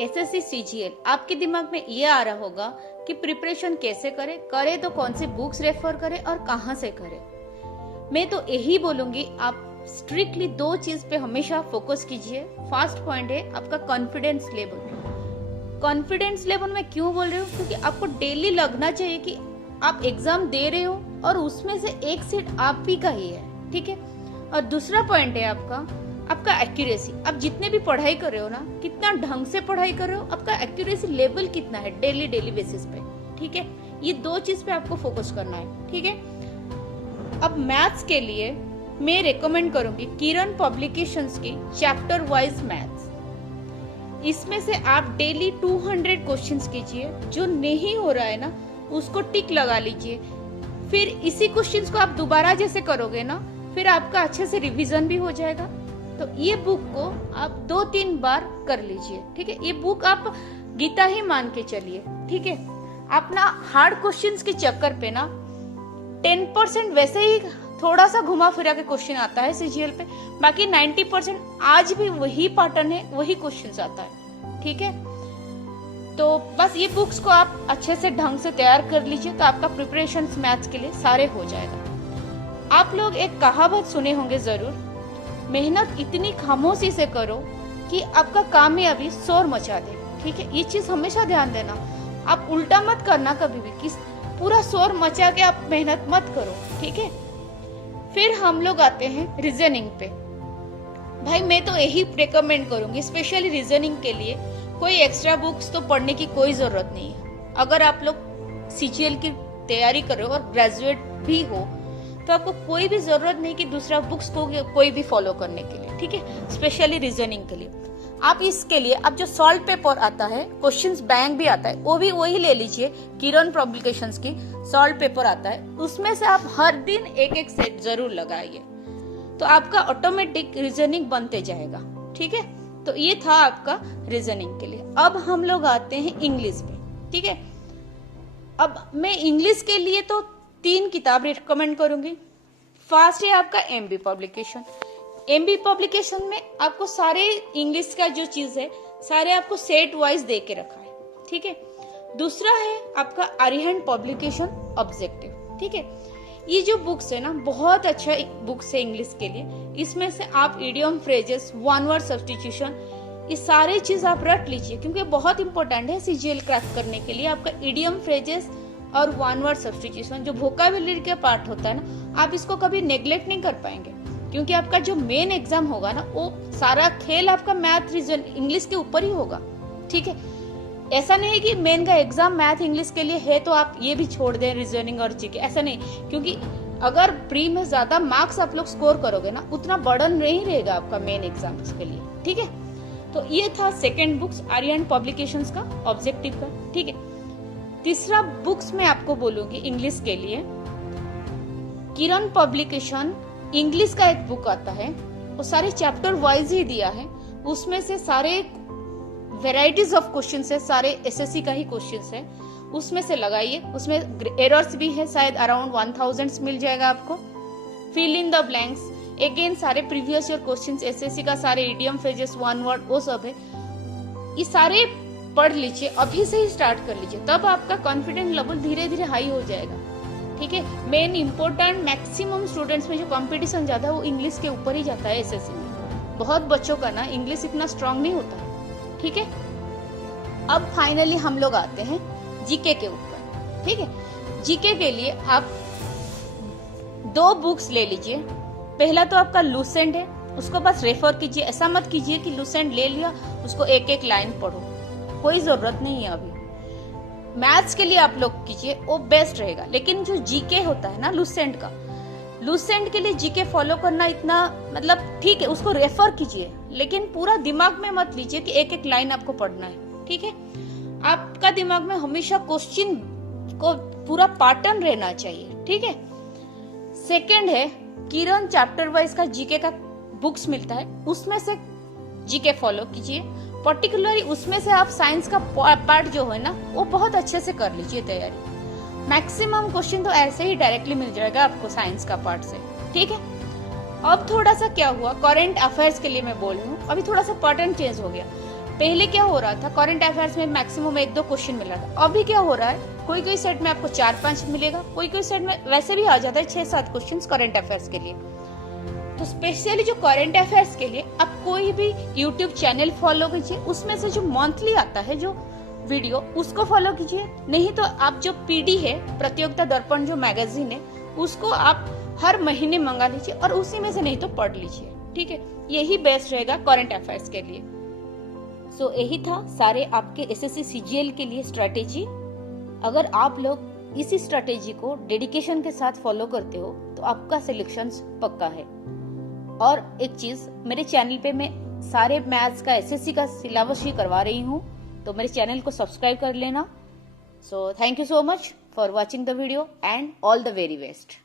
SSC CGL, आपके दिमाग में ये आ रहा होगा कि प्रिपरेशन कैसे करें, करे तो कौन सी बुक्स रेफर करें और कहाँ से करें। मैं तो यही बोलूंगी, आप स्ट्रिक्टली दो चीज पे हमेशा फोकस कीजिए। फर्स्ट पॉइंट है आपका कॉन्फिडेंस लेवल। कॉन्फिडेंस लेवल मैं क्यों बोल रही हूँ, क्योंकि आपको डेली लगना चाहिए कि आप एग्जाम दे रहे हो और उसमें से एक सीट आप ही का ही है, ठीक है। और दूसरा पॉइंट है आपका एक्यूरेसी। आप जितने भी पढ़ाई कर रहे हो ना, कितना ढंग से पढ़ाई कर रहे हो, आपका एक्यूरेसी लेवल कितना है डेली बेसिस पे, ठीक है। ये दो चीज पे आपको फोकस करना है, ठीक है। अब मैथ्स के लिए मैं रेकमेंड करूंगी किरण पब्लिकेशंस की चैप्टर वाइज मैथ्स। इसमें से आप डेली 200 क्वेश्चंस कीजिए, जो नहीं हो रहा है ना उसको टिक लगा लीजिए। फिर इसी क्वेश्चंस को आप दोबारा जैसे करोगे ना, फिर आपका अच्छे से रिवीजन भी हो जाएगा। तो ये बुक को आप 2-3 बार कर लीजिए, ठीक है। ये बुक आप गीता ही मान के चलिए, ठीक है। अपना हार्ड क्वेश्चंस के चक्कर पे ना 10% वैसे ही थोड़ा सा घुमा फिरा के क्वेश्चन आता है सीजीएल पे, बाकी 90% आज भी वही पैटर्न है, वही क्वेश्चन आता है, ठीक है। तो बस ये बुक्स को आप अच्छे से ढंग से तैयार कर लीजिए, तो आपका प्रिपरेशन मैथ्स के लिए सारे हो जाएगा। आप लोग एक कहावत सुने होंगे जरूर, मेहनत इतनी खामोशी से करो कि आपका कामयाबी शोर मचा दे, ठीक है। ये चीज हमेशा ध्यान देना, आप उल्टा मत करना कभी भी, किस पूरा शोर मचा के आप मेहनत मत करो, ठीक है। फिर हम लोग आते हैं रीजनिंग पे। भाई मैं तो यही रिकमेंड करूंगी, स्पेशली रीजनिंग के लिए कोई एक्स्ट्रा बुक्स तो पढ़ने की कोई जरूरत नहीं है। अगर आप लोग सीजीएल की तैयारी कर रहे हो और ग्रेजुएट भी हो, तो आपको कोई भी जरूरत नहीं कि दूसरा बुक्स को कोई भी फॉलो करने के लिए, ठीक है। स्पेशली रीजनिंग के लिए आप इसके लिए अब जो सॉल्व पेपर आता है, क्वेश्चंस बैंक भी आता है, वो भी वही ले लीजिए। किरण पब्लिकेशंस की सॉल्व पेपर आता है, उसमें से आप हर दिन एक सेट जरूर लगाइए, तो आपका ऑटोमेटिक रीजनिंग बनते जाएगा, ठीक है। तो ये था आपका रीजनिंग के लिए। अब हम लोग आते हैं इंग्लिश पे, ठीक है। अब मैं इंग्लिश के लिए तो 3 किताब रिकमेंड करूंगी। फर्स्ट है आपका एमबी पब्लिकेशन। एमबी पब्लिकेशन में आपको सारे इंग्लिश का जो चीज है सारे आपको सेट वाइज दे के रखा है, ठीक है। दूसरा है आपका आर्यहंट पब्लिकेशन ऑब्जेक्टिव, ठीक है। ये जो बुक्स है ना बहुत अच्छा बुक्स है इंग्लिश के लिए। इसमें से आप idiom phrases, one word substitution, ये सारे चीज आप रट लीजिए, क्योंकि बहुत इंपॉर्टेंट है सीजीएल क्रैक करने के लिए। आपका इडियम फ्रेजेस और वन वर्ड सब्स्टिट्यूशन जो वोकैबुलरी का पार्ट होता है ना, आप इसको कभी नेग्लेक्ट नहीं कर पाएंगे, क्योंकि आपका जो मेन एग्जाम होगा ना वो सारा खेल आपका मैथ रीजन इंग्लिश के ऊपर ही होगा, ठीक है। ऐसा नहीं है कि मेन का एग्जाम मैथ इंग्लिश के लिए है तो आप ये भी छोड़ दें रीजनिंग और जीके, ऐसा नहीं। क्योंकि अगर प्री में ज्यादा मार्क्स आप लोग स्कोर करोगे ना, उतना बर्डन नहीं रहेगा आपका मेन एग्जाम के लिए, ठीक है। तो ये था सेकेंड बुक्स आर्यहंट पब्लिकेशंस का ऑब्जेक्टिव का, ठीक है। तीसरा बुक्स में आपको बोलूंगी इंग्लिश के लिए किरण पब्लिकेशन इंग्लिश का एक बुक आता है, वो सारे चैप्टर वाइज ही दिया है। उसमें से सारे वेराइटीज ऑफ क्वेश्चंस है, सारे एसएससी का ही क्वेश्चंस है, उसमें से लगाइए। उसमें एरर्स भी है, शायद अराउंड 1000 मिल जाएगा आपको। Fill in the blanks, again सारे प्रीवियस ईयर क्वेश्चंस एसएससी का, सारे इडियम फ्रेजेस, वन वर्ड, वो सब है। ये सारे पढ़ लीजिए, अभी से ही स्टार्ट कर लीजिए, तब आपका कॉन्फिडेंस लेवल धीरे धीरे हाई हो जाएगा, ठीक है। मेन इंपॉर्टेंट मैक्सिमम स्टूडेंट्स में जो कंपटीशन जाता है वो इंग्लिश के ऊपर ही जाता है एसएससी में। बहुत बच्चों का ना इंग्लिश इतना स्ट्रांग नहीं होता है, ठीक है। अब फाइनली हम लोग आते हैं जीके के ऊपर, ठीक है। जीके के लिए आप 2 बुक्स ले लीजिए। पहला तो आपका लूसेंट है, उसको बस रेफर कीजिए। ऐसा मत कीजिए कि लूसेंट ले लिया उसको एक लाइन पढ़ो, कोई जरूरत नहीं है अभी। मैथ्स के लिए आप लोग कीजिए, वो बेस्ट रहेगा। लेकिन जो जीके होता है ना लूसेंट का, लूसेंट के लिए जीके फॉलो करना इतना मतलब ठीक है, उसको रेफर कीजिए, लेकिन पूरा दिमाग में मत लीजिए कि एक लाइन आपको पढ़ना है, ठीक है। आपका दिमाग में हमेशा क्वेश्चन को पूरा पैटर्न रहना चाहिए, ठीक है। सेकंड है किरण चैप्टर वाइज का जीके का बुक्स मिलता है, उसमें से जीके फॉलो कीजिए। पर्टिकुलरली उसमें से आप साइंस का पार्ट जो है ना वो बहुत अच्छे से कर लीजिए तैयारी। मैक्सिमम क्वेश्चन तो ऐसे ही डायरेक्टली मिल जाएगा आपको साइंस का पार्ट से, ठीक है। अब थोड़ा सा क्या हुआ, करंट अफेयर्स के लिए मैं बोल रही हूँ, अभी थोड़ा सा पैटर्न चेंज हो गया। पहले क्या हो रहा था, करंट अफेयर्स में मैक्सिमम 1-2 क्वेश्चन मिल रहा था। अभी क्या हो रहा है, कोई कोई सेट में आपको 4-5 मिलेगा, कोई कोई सेट में वैसे भी आ जाता है 6-7 क्वेश्चन करंट अफेयर्स के लिए। तो स्पेशली जो करंट अफेयर्स के लिए आप कोई भी यूट्यूब चैनल फॉलो कीजिए, उसमें से जो मंथली आता है जो वीडियो उसको फॉलो कीजिए। नहीं तो आप जो पीडी है, प्रतियोगिता दर्पण जो मैगजीन है, उसको आप हर महीने मंगा लीजिए और उसी में से नहीं तो पढ़ लीजिए। ठीक है, यही बेस्ट रहेगा करंट अफेयर्स के लिए। सो यही था सारे आपके एसएससी सीजीएल के लिए स्ट्रेटेजी। अगर आप लोग इसी स्ट्रेटेजी को डेडिकेशन के साथ फॉलो करते हो तो आपका सिलेक्शन पक्का है। और एक चीज, मेरे चैनल पे मैं सारे मैथ्स का एसएससी का सिलेबस ही करवा रही हूँ, तो मेरे चैनल को सब्सक्राइब कर लेना। So thank you so much for watching the video and all the very best.